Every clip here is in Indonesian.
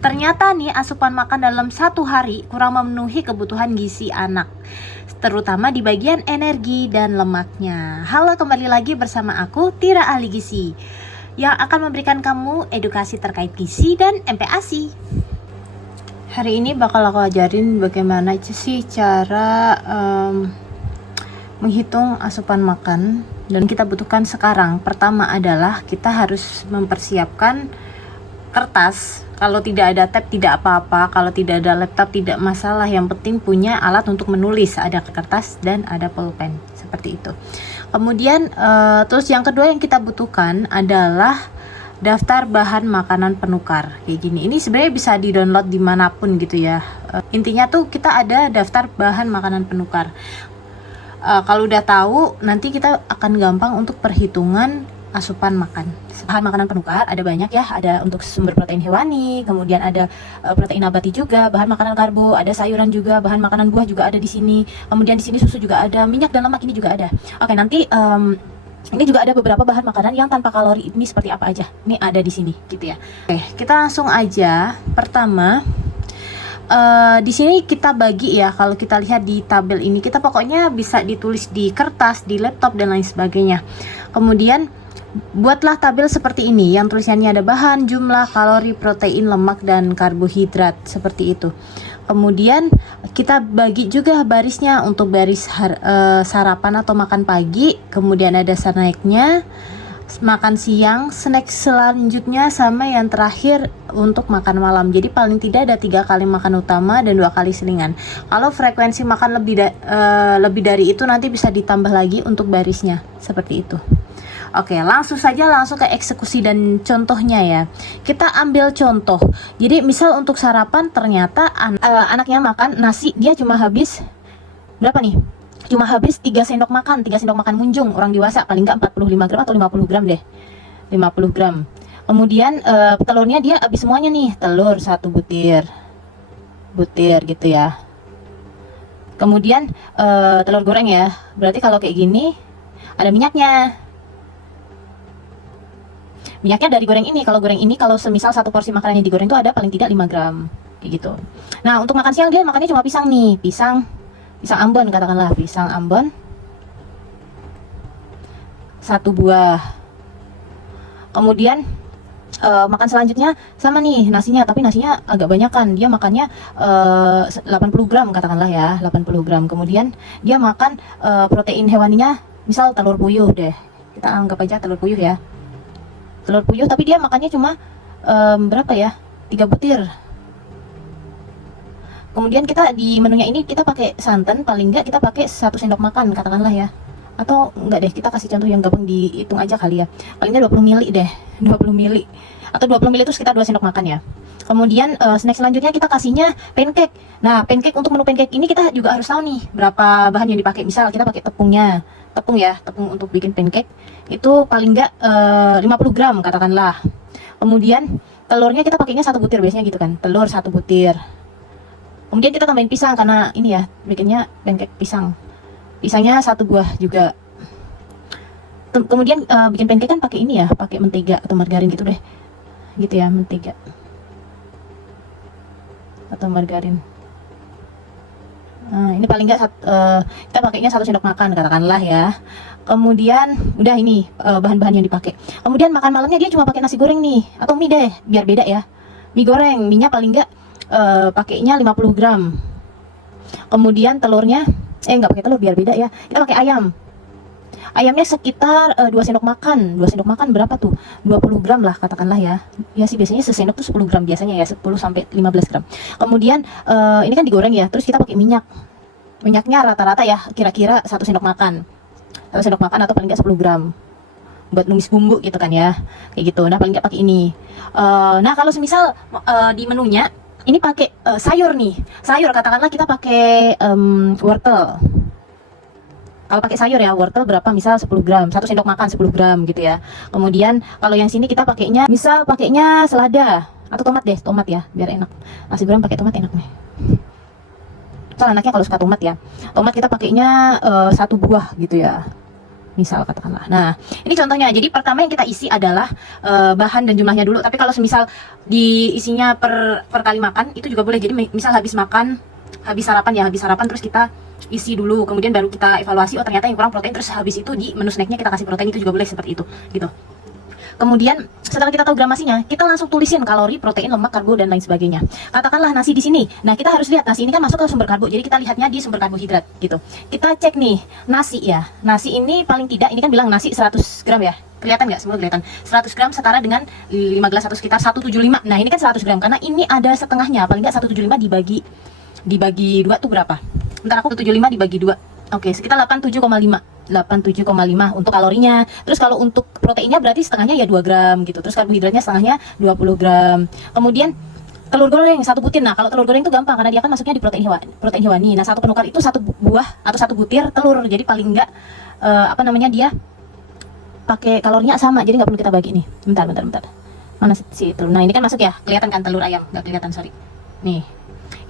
Ternyata nih asupan makan dalam satu hari kurang memenuhi kebutuhan gizi anak, terutama di bagian energi dan lemaknya. Halo, kembali lagi bersama aku Tira Ahli Gizi yang akan memberikan kamu edukasi terkait gizi dan MPASI. Hari ini bakal aku ajarin bagaimana sih cara menghitung asupan makan dan kita butuhkan sekarang. Pertama adalah kita harus mempersiapkan kertas. Kalau tidak ada tab tidak apa-apa, kalau tidak ada laptop tidak masalah, yang penting punya alat untuk menulis, ada kertas dan ada pulpen, seperti itu. Kemudian terus yang kedua yang kita butuhkan adalah daftar bahan makanan penukar kayak gini. Ini sebenarnya bisa di download dimanapun gitu ya. Intinya tuh kita ada daftar bahan makanan penukar. Kalau udah tahu, nanti kita akan gampang untuk perhitungan asupan makan. Bahan makanan penukar ada banyak ya, ada untuk sumber protein hewani, kemudian ada protein nabati juga, bahan makanan karbo, ada sayuran juga, bahan makanan buah juga ada di sini. Kemudian di sini susu juga ada, minyak dan lemak ini juga ada. Oke, nanti ini juga ada beberapa bahan makanan yang tanpa kalori. Ini seperti apa aja? Ini ada di sini gitu ya. Oke, kita langsung aja. Pertama, di sini kita bagi ya. Kalau kita lihat di tabel ini, kita pokoknya bisa ditulis di kertas, di laptop dan lain sebagainya. Kemudian buatlah tabel seperti ini yang tulisannya ada bahan, jumlah, kalori, protein, lemak, dan karbohidrat seperti itu. Kemudian kita bagi juga barisnya untuk baris sarapan atau makan pagi, kemudian ada snacknya, makan siang, snack selanjutnya, sama yang terakhir untuk makan malam. Jadi paling tidak ada 3 kali makan utama dan 2 kali selingan. Kalau frekuensi makan lebih dari itu, nanti bisa ditambah lagi untuk barisnya seperti itu. Oke, langsung ke eksekusi dan contohnya ya. Kita ambil contoh. Jadi misal untuk sarapan ternyata anaknya makan nasi, dia cuma habis berapa nih? Cuma habis 3 sendok makan munjung. Orang dewasa paling enggak 45 gram atau 50 gram deh. 50 gram. Kemudian telurnya dia habis semuanya nih. Telur 1 butir gitu ya. Kemudian telur goreng ya. Berarti kalau kayak gini ada minyaknya. Minyaknya dari goreng ini. Kalau goreng ini, kalau semisal satu porsi makanannya digoreng itu ada paling tidak 5 gram kayak gitu. Nah, untuk makan siang dia makannya cuma pisang nih. Pisang Ambon, katakanlah pisang Ambon 1 buah. Kemudian makan selanjutnya sama nih nasinya, tapi nasinya agak banyakan. Dia makannya 80 gram katakanlah ya, 80 gram. Kemudian dia makan protein hewaninya misal telur puyuh deh. Kita anggap aja telur puyuh ya. Telur puyuh, tapi dia makannya cuma berapa ya? 3 butir. Kemudian kita di menunya ini kita pakai santan, paling enggak kita pakai 1 sendok makan katakanlah ya. Atau enggak deh, kita kasih contoh yang gampang dihitung aja kali ya. Paling enggak 20 mili deh, 20 mili. Atau 20 mili itu sekitar 2 sendok makan ya. Kemudian snack selanjutnya kita kasihnya pancake. Nah, pancake, untuk menu pancake ini kita juga harus tahu nih berapa bahan yang dipakai. Misal kita pakai tepung untuk bikin pancake itu paling enggak 50 gram katakanlah. Kemudian telurnya kita pakainya 1 butir biasanya gitu kan, telur 1 butir. Kemudian kita tambahin pisang karena ini ya bikinnya pancake pisangnya 1 buah juga. Kemudian bikin pancake kan pakai ini ya, pakai mentega atau margarin gitu deh, gitu ya, mentega atau margarin. Nah, ini paling enggak kita pakainya 1 sendok makan katakanlah ya. Kemudian udah ini bahan-bahan yang dipakai. Kemudian makan malamnya dia cuma pakai nasi goreng nih atau mie deh, biar beda ya. Mie goreng, minyak paling enggak pakainya 50 gram. Kemudian telurnya nggak pakai telur biar beda ya. Kita pakai ayam. Ayamnya sekitar 2 sendok makan. 2 sendok makan berapa tuh? 20 gram lah katakanlah ya. Ya sih biasanya sesendok tuh 10 gram biasanya ya, 10 sampai 15 gram. Kemudian ini kan digoreng ya, terus kita pakai minyak. Minyaknya rata-rata ya kira-kira 1 sendok makan. 1 sendok makan atau paling nggak 10 gram. Buat numis bumbu gitu kan ya. Kayak gitu. Nah, paling nggak pakai ini. Nah, kalau semisal di menunya ini pakai sayur nih. Sayur katakanlah kita pakai wortel. Kalau pakai sayur ya, wortel berapa? Misal 10 gram, 1 sendok makan 10 gram gitu ya. Kemudian kalau yang sini kita pakainya, misal pakainya selada atau tomat deh, tomat ya, biar enak. Nasi goreng pakai tomat enak nih. Soal anaknya kalau suka tomat ya. Tomat kita pakainya 1 buah gitu ya. misal katakanlah. Nah, ini contohnya. Jadi pertama yang kita isi adalah bahan dan jumlahnya dulu. Tapi kalau semisal diisinya per kali makan itu juga boleh. Jadi misal habis makan, habis sarapan terus kita isi dulu, kemudian baru kita evaluasi, oh ternyata yang kurang protein, terus habis itu di menu snacknya kita kasih protein, itu juga boleh seperti itu gitu. Kemudian setelah kita tahu gramasinya, kita langsung tulisin kalori, protein, lemak, karbo, dan lain sebagainya. Katakanlah nasi di sini. Nah, kita harus lihat nasi ini kan masuk ke sumber karbo. Jadi kita lihatnya di sumber karbohidrat gitu. Kita cek nih, nasi ya. Nasi ini paling tidak, ini kan bilang nasi 100 gram ya. Kelihatan nggak? Semua kelihatan. 100 gram setara dengan 5 gelas atau sekitar 175. Nah, ini kan 100 gram karena ini ada setengahnya. Paling nggak 175 dibagi 2 tuh berapa? Bentar, aku 75 dibagi 2. Oke, sekitar 87,5 untuk kalorinya. Terus kalau untuk proteinnya berarti setengahnya ya 2 gram gitu. Terus karbohidratnya setengahnya 20 gram. Kemudian telur goreng 1 butir. Nah, kalau telur goreng itu gampang karena dia kan masuknya di protein hewani. Nah, 1 penukar itu 1 buah atau 1 butir telur. Jadi paling enggak dia pakai kalorinya sama. Jadi nggak perlu kita bagi nih. Bentar. Mana sih telur? Nah, ini kan masuk ya. Kelihatan kan telur ayam? Nggak kelihatan, sorry. Nih.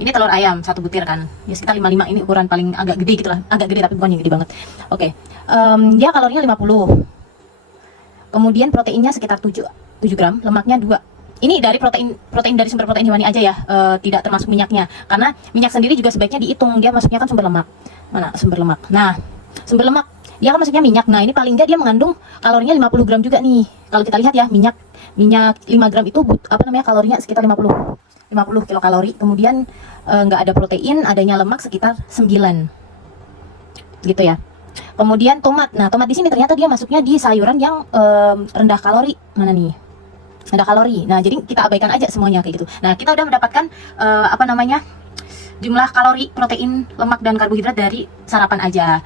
Ini telur ayam 1 butir kan, ya sekitar 55, ini ukuran paling agak gede gitu lah, agak gede tapi bukan yang gede banget. Oke, dia kalorinya 50, kemudian proteinnya sekitar 7 gram, lemaknya 2. Ini dari protein dari sumber protein hewani aja ya, tidak termasuk minyaknya, karena minyak sendiri juga sebaiknya dihitung, dia masuknya kan sumber lemak. Mana sumber lemak? Nah, sumber lemak dia kan masuknya minyak. Nah, ini paling enggak dia mengandung kalorinya 50 gram juga nih. Kalau kita lihat ya, minyak 5 gram itu kalorinya sekitar 50 kilokalori. Kemudian nggak ada protein, adanya lemak sekitar 9 gitu ya. Kemudian tomat. Nah, tomat di sini ternyata dia masuknya di sayuran yang rendah kalori. Mana nih? Rendah kalori. Nah, jadi kita abaikan aja semuanya kayak gitu. Nah, kita udah mendapatkan jumlah kalori, protein, lemak, dan karbohidrat dari sarapan aja.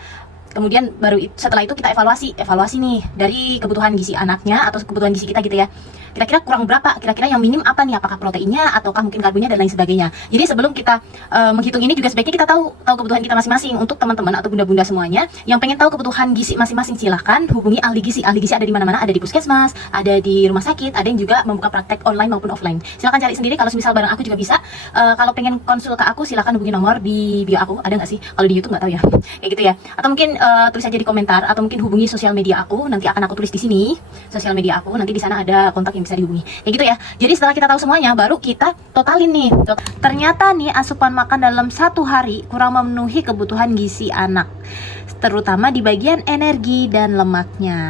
Kemudian baru setelah itu kita evaluasi nih dari kebutuhan gizi anaknya atau kebutuhan gizi kita gitu ya. Kira-kira kurang berapa? Kira-kira yang minim apa nih? Apakah proteinnya ataukah mungkin karbonya dan lain sebagainya. Jadi sebelum kita menghitung ini juga sebaiknya kita tahu kebutuhan kita masing-masing. Untuk teman-teman atau bunda-bunda semuanya yang pengen tahu kebutuhan gizi masing-masing, silahkan hubungi ahli gizi. Ahli gizi ada di mana-mana, ada di puskesmas, ada di rumah sakit, ada yang juga membuka praktek online maupun offline. Silahkan cari sendiri. Kalau misal bareng aku juga bisa. Kalau pengen konsul ke aku silahkan hubungi nomor di bio aku. Ada nggak sih? Kalau di YouTube nggak tahu ya. Kayak gitu ya. Atau mungkin tulis aja di komentar, atau mungkin hubungi sosial media aku. Nanti akan aku tulis di sini sosial media aku. Nanti di sana ada kontak yang bisa dihubungi. Kayak gitu ya. Jadi setelah kita tahu semuanya, baru kita totalin nih. Ternyata nih asupan makan dalam 1 hari kurang memenuhi kebutuhan gizi anak, terutama di bagian energi dan lemaknya.